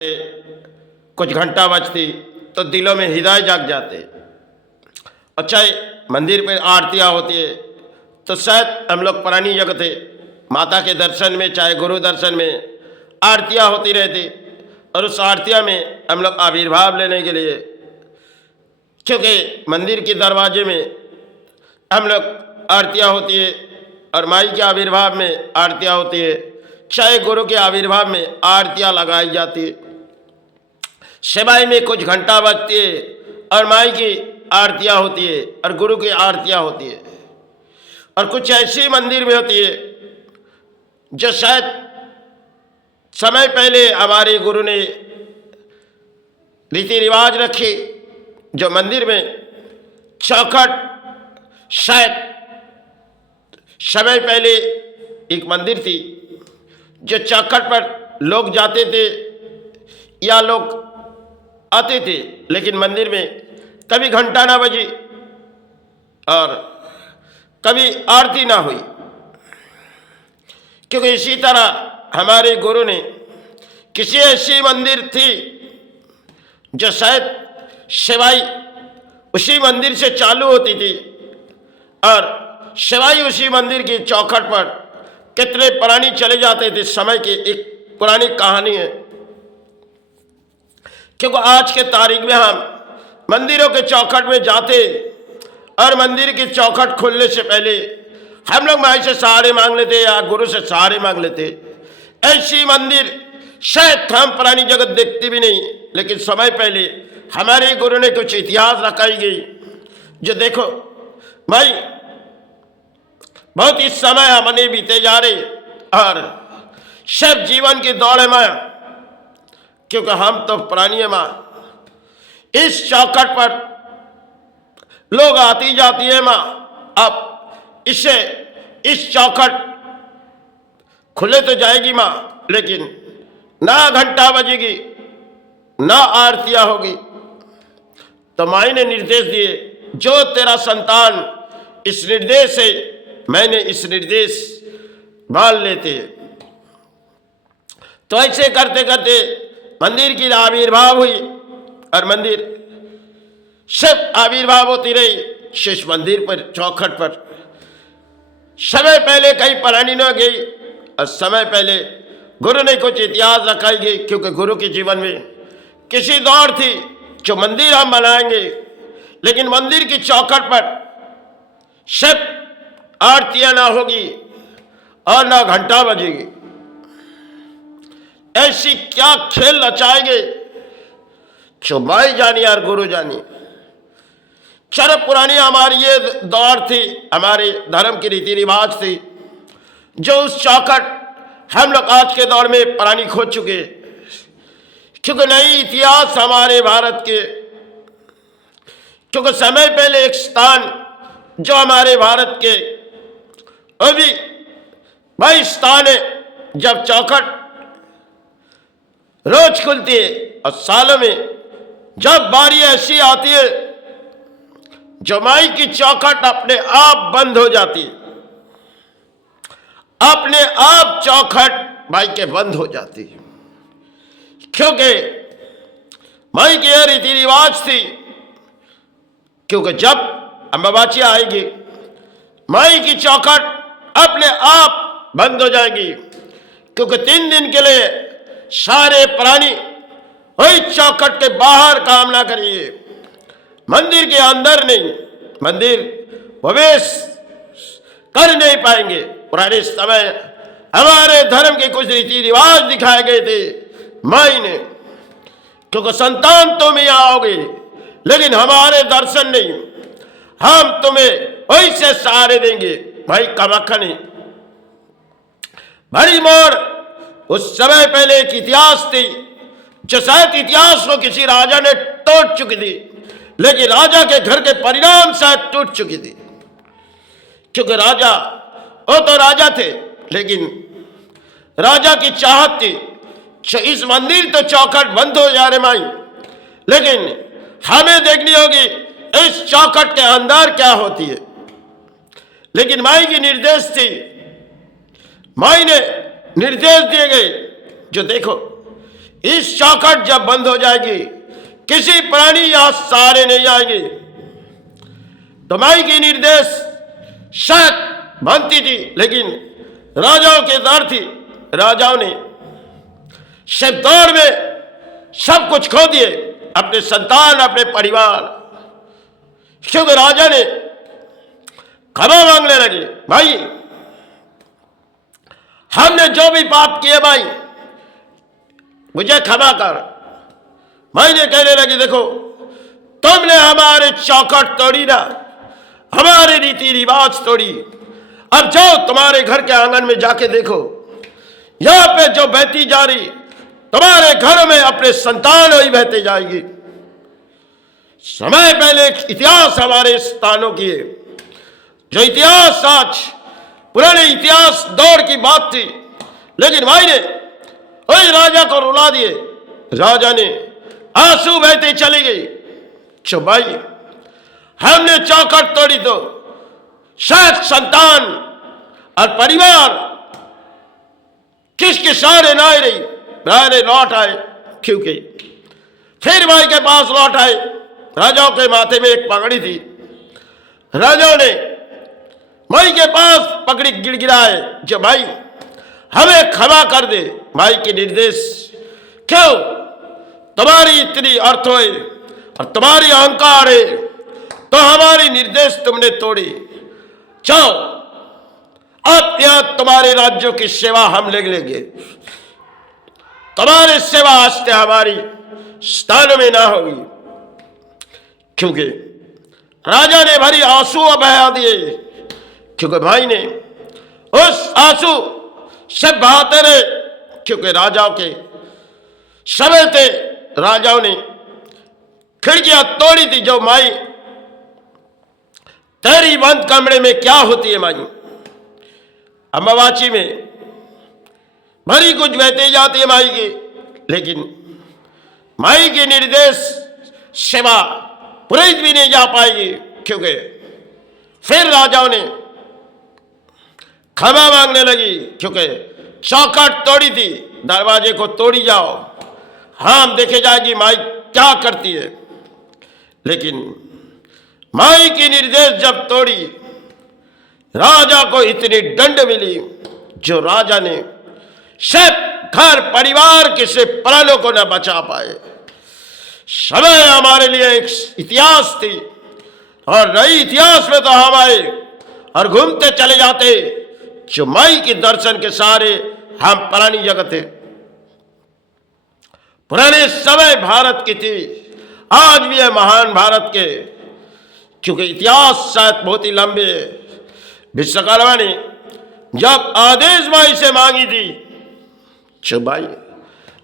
कुछ घंटा बजती तो दिलों में हृदय जाग जाते। और चाहे मंदिर में आरतियाँ होती है तो शायद हम लोग पुरानी जगह थे, माता के दर्शन में चाहे गुरु दर्शन में आरतियाँ होती रहती, और उस आरतियाँ में हम लोग आविर्भाव लेने के लिए, क्योंकि मंदिर के दरवाजे में हम लोग आरतियाँ होती है और माई के आविर्भाव में आरतियाँ होती है, चाहे गुरु के आविर्भाव में आरतियाँ लगाई जाती है। सेवाई में कुछ घंटा बजती है और माई की आरतियाँ होती है और गुरु की आरतियाँ होती है। और कुछ ऐसी मंदिर में होती है जो शायद समय पहले हमारे गुरु ने रीति रिवाज रखी, जो मंदिर में चौखट, शायद समय पहले एक मंदिर थी जो चौखट पर लोग जाते थे या लोग आते थे, लेकिन मंदिर में कभी घंटा ना बजी और कभी आरती ना हुई, क्योंकि इसी तरह हमारे गुरु ने किसी ऐसी मंदिर थी जो शायद सेवाई उसी मंदिर से चालू होती थी और सेवाई उसी मंदिर की चौखट पर कितने पुरानी चले जाते थे। समय की एक पुरानी कहानी है, क्योंकि आज के तारीख में हम मंदिरों के चौखट में जाते और मंदिर की चौखट खुलने से पहले हम लोग माई से सहारे मांग लेते या गुरु से सहारे मांग लेते। ऐसी मंदिर शायद हम पुरानी जगत देखती भी नहीं, लेकिन समय पहले हमारे गुरु ने कुछ इतिहास रखाई गई जो देखो भाई, बहुत इस समय हमने बीते जा रहे और सब जीवन की दौड़ में, क्योंकि हम तो पुरानी माँ, इस चौखट पर लोग आती जाती है माँ। अब इससे इस चौखट खुले तो जाएगी माँ, लेकिन ना घंटा बजेगी ना आरतियाँ होगी। तो माई ने निर्देश दिए, जो तेरा संतान इस निर्देश से, मैंने इस निर्देश मान लेते। तो ऐसे करते करते मंदिर की आविर्भाव हुई और मंदिर सब आविर्भाव होती रही। शिश मंदिर पर चौखट पर समय पहले कहीं पुरानी न गई और समय पहले गुरु ने कुछ इतिहास रखाई गई, क्योंकि गुरु के जीवन में किसी दौर थी जो मंदिर हम बनाएंगे, लेकिन मंदिर की चौखट पर सब आरतियां ना होगी और ना घंटा बजेगी। ऐसी क्या खेल रचाएंगे जो माई जानी और गुरु जानी। चलो पुरानी हमारी ये दौर थी, हमारे धर्म की रीति रिवाज थी, जो उस चौखट हम लोग आज के दौर में पुरानी खो चुके, क्योंकि नई इतिहास हमारे भारत के, क्योंकि समय पहले एक स्थान जो हमारे भारत के अभी वही स्थान है जब चौखट रोज खुलती है और सालों में जब बारी ऐसी आती है जो माई की चौखट अपने आप बंद हो जाती है, अपने आप चौखट माई के बंद हो जाती है, क्योंकि माई की यह रीति रिवाज थी। क्योंकि जब अम्बाबाची आएगी माई की चौखट अपने आप बंद हो जाएगी, क्योंकि 3 दिन के लिए सारे प्राणी वही चौखट के बाहर काम ना करिए, मंदिर के अंदर नहीं, मंदिर प्रवेश कर नहीं पाएंगे। पुराने समय हमारे धर्म के कुछ रीति रिवाज दिखाए गए थे माई ने, क्योंकि संतान तुम ही आओगे लेकिन हमारे दर्शन नहीं, हम तुम्हें वही से सहारे देंगे। भाई कमक्खा नहीं भरी मोर उस समय पहले एक इतिहास थी जो शायद इतिहास को किसी राजा ने तोड़ चुकी थी, लेकिन राजा के घर के परिणाम शायद टूट चुकी थी, क्योंकि राजा वो तो राजा थे, लेकिन राजा की चाहत थी इस मंदिर तो चौखट बंद हो जा रहे माई, लेकिन हमें देखनी होगी इस चौखट के अंदर क्या होती है। लेकिन माई की निर्देश थी, माई ने निर्देश दिए गए जो देखो इस चौखट जब बंद हो जाएगी, किसी प्राणी यहां सहारे नहीं आएंगे, तो माई की निर्देश शायद बनती थी, लेकिन राजाओं के दौर थी। राजाओं ने सिर्फ दौड़ में सब कुछ खो दिए, अपने संतान, अपने परिवार, क्योंकि राजा ने क्षमा मांगने लगे, भाई हमने जो भी पाप किए भाई मुझे क्षमा कर। भाई ने कहने लगी, देखो तुमने हमारे चौखट तोड़ी ना, हमारे रीति रिवाज तोड़ी। अब जाओ तुम्हारे घर के आंगन में जाके देखो, यहां पे जो बहती जा रही, तुम्हारे घर में अपने संतान ही बहते जाएगी। समय पहले एक इतिहास हमारे स्थानों की है, जो इतिहास आज पुराने इतिहास दौर की बात थी, लेकिन भाई ने उस राजा को रुला दिए। राजा ने आंसू बहते चली गई। चो भाई हमने चौखट तोड़ी तो शायद संतान और परिवार किसके सहारे ना ही रही। भाई लौट आए, क्योंकि फिर भाई के पास लौट आए। राजाओं के माथे में एक पगड़ी थी। राजाओं ने भाई के पास पगड़ी गिड़गिड़ाए, जो भाई हमें क्षमा कर दे। भाई के निर्देश, क्यों तुम्हारी इतनी अर्थ है और तुम्हारी अहंकार है, तो हमारी निर्देश तुमने तोड़ी। जाओ अब यहां तुम्हारे राज्यों की सेवा हम ले लेंगे, तुम्हारी सेवा आस्ते हमारी स्थान में ना होगी। क्योंकि राजा ने भरी आंसू बहा दिए, क्योंकि भाई ने उस आंसू से बहाते रहे, क्योंकि राजाओं के समय थे। राजाओं ने खिड़कियां तोड़ी थी। जो माई तेरी बंद कमरे में क्या होती है माई, अम्बावाची में भरी कुछ बहते जाती है माई की, लेकिन माई के निर्देश सेवा पुरोहित भी नहीं जा पाएगी। क्योंकि फिर राजाओं ने क्षमा मांगने लगी, क्योंकि चौखट तोड़ी थी, दरवाजे को तोड़ी जाओ, हम देखे जाएगी माई क्या करती है। लेकिन माई की निर्देश जब तोड़ी, राजा को इतनी दंड मिली, जो राजा ने सिर्फ घर परिवार के से प्राणों को न बचा पाए। समय हमारे लिए एक इतिहास थी, और नई इतिहास में तो हम आए और घूमते चले जाते, जो माई के दर्शन के सहारे हम पुरानी जगत थे। पुराने समय भारत की थी, आज भी है महान भारत के, क्योंकि इतिहास शायद बहुत ही लंबे है। विश्वकर्मा ने जब आदेश माई से मांगी थी, जो भाई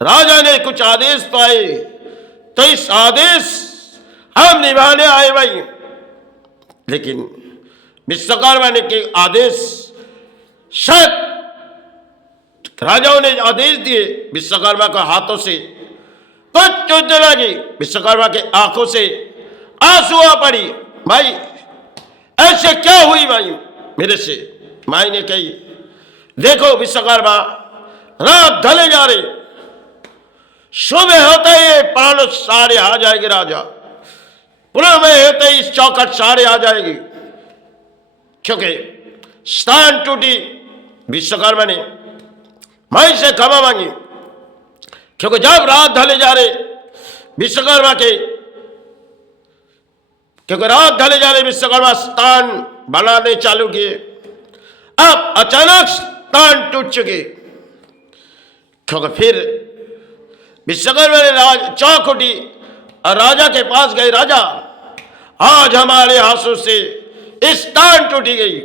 राजा ने कुछ आदेश पाए, तो इस आदेश हम निभाने आए भाई। लेकिन विश्वकर्मा ने के आदेश शायद राजाओं ने आदेश दिए, विश्वकर्मा के हाथों से कुछ चोट लगी, विश्वकर्मा के आंखों से आंसू आ पड़ी। भाई ऐसे क्या हुई भाई मेरे से? माई ने कही, देखो विश्वकर्मा रात ढले जा रहे, सुबह होते ही प्राण सारे आ जाएंगे राजा, पुनः में होते ही इस चौखट सारे आ जाएगी। क्योंकि स्थान टूटी, विश्वकर्मा ने माई से क्षमा मांगी, क्योंकि जब रात ढले जा रहे विश्वकर्मा के, क्योंकि रात ढले जा रहे विश्वकर्मा स्थान बनाने चालू किए। अब अचानक स्थान टूट चुके, क्योंकि फिर विश्वकर्मा ने चौक उठी और राजा के पास गए, राजा आज हमारे हाथों से इस स्थान टूटी गई।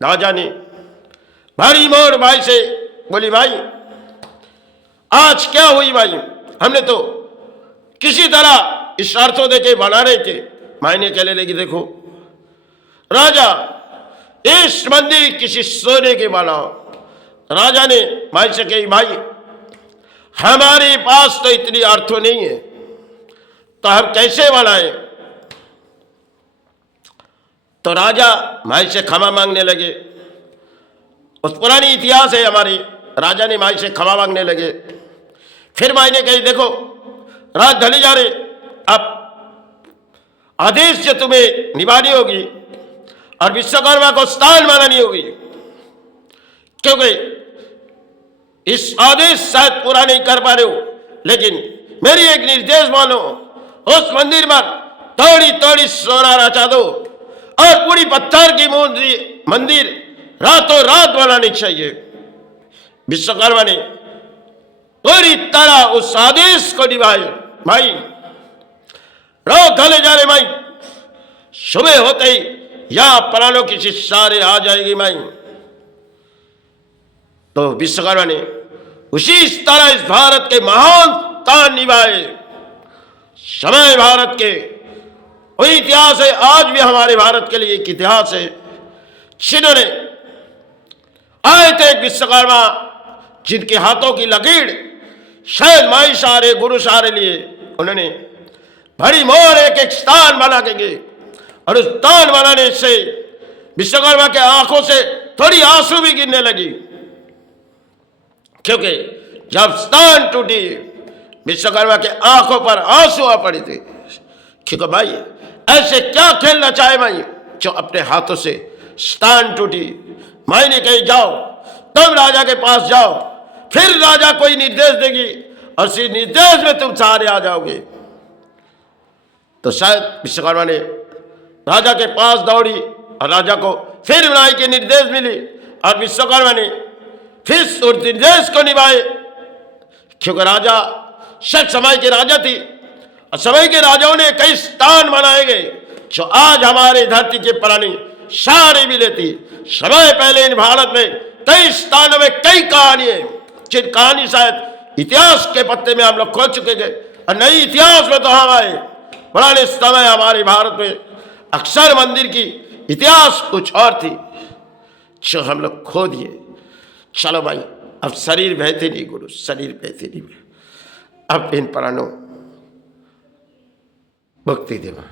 राजा ने भारी मोर भाई से बोली, भाई आज क्या हुई भाई, हमने तो किसी तरह इस अर्थों देके बना रहे थे। भाई ने कहने लगी, देखो राजा इस मंदिर किसी सोने के बनाओ। राजा ने भाई से कही, भाई हमारे पास तो इतनी अर्थों नहीं है, तो हम कैसे बनाए? तो राजा भाई से क्षमा मांगने लगे। उस पुरानी इतिहास है हमारी, राजा ने माई से क्षमा मांगने लगे। फिर माई ने कही देखो रात ढली जा रही, अब आदेश जो तुम्हें निभानी होगी और विश्वकर्मा को स्थान बनानी होगी, क्योंकि इस आदेश शायद पूरा नहीं कर पा रहे हो, लेकिन मेरी एक निर्देश मानो, उस मंदिर पर थोड़ी थोड़ी सोना रचा दो और पूरी पत्थर की मंदिर रातों रात बनानी चाहिए। विश्वकर्मा ने पूरी तरह उस आदेश को निभाए। भाई रात ढले जा रहे माई, सुबह होते ही यहां प्राणों की शिष्टारे आ जाएगी माई। तो विश्वकर्मा ने उसी तरह इस भारत के महान तान निभाए। समय भारत के वही इतिहास है, आज भी हमारे भारत के लिए एक इतिहास है। जिन्होंने आए थे विश्वकर्मा, जिनके हाथों की लकीर शायद माई सारे गुरु सारे लिए, उन्होंने भरी मोर एक एक स्थान बना के गए और उस स्थान बनाने से विश्वकर्मा के आंखों से थोड़ी आंसू भी गिरने लगी, क्योंकि जब स्थान टूटी विश्वकर्मा के आंखों पर आंसू आ पड़े थे। क्योंकि भाई ऐसे क्या खेलना चाहे माई जो अपने हाथों से स्थान टूटी। माई ने कही जाओ तुम राजा के पास जाओ, फिर राजा कोई निर्देश देगी और उसी निर्देश में तुम सारे आ जाओगे। तो शायद विश्वकर्मा ने राजा के पास दौड़ी और राजा को फिर न्याय के निर्देश मिली और विश्वकर्मा ने फिर उस निर्देश को निभाए, क्योंकि राजा सब समय के राजा थी और समय के राजाओं ने कई स्थान बनाए गए जो आज हमारे धरती के प्राणी सारे मिले थी। समय पहले इन भारत में कई स्थानों में कई कहानी है, जिन कहानी शायद इतिहास के पत्ते में हम लोग खो चुके थे और नई इतिहास में तो हम आए। पुराने समय हमारे भारत में अक्सर मंदिर की इतिहास कुछ और थी जो हम लोग खो दिए। चलो भाई अब शरीर बहते नहीं गुरु, शरीर बहते नहीं, अब इन प्राणों भक्ति देवा।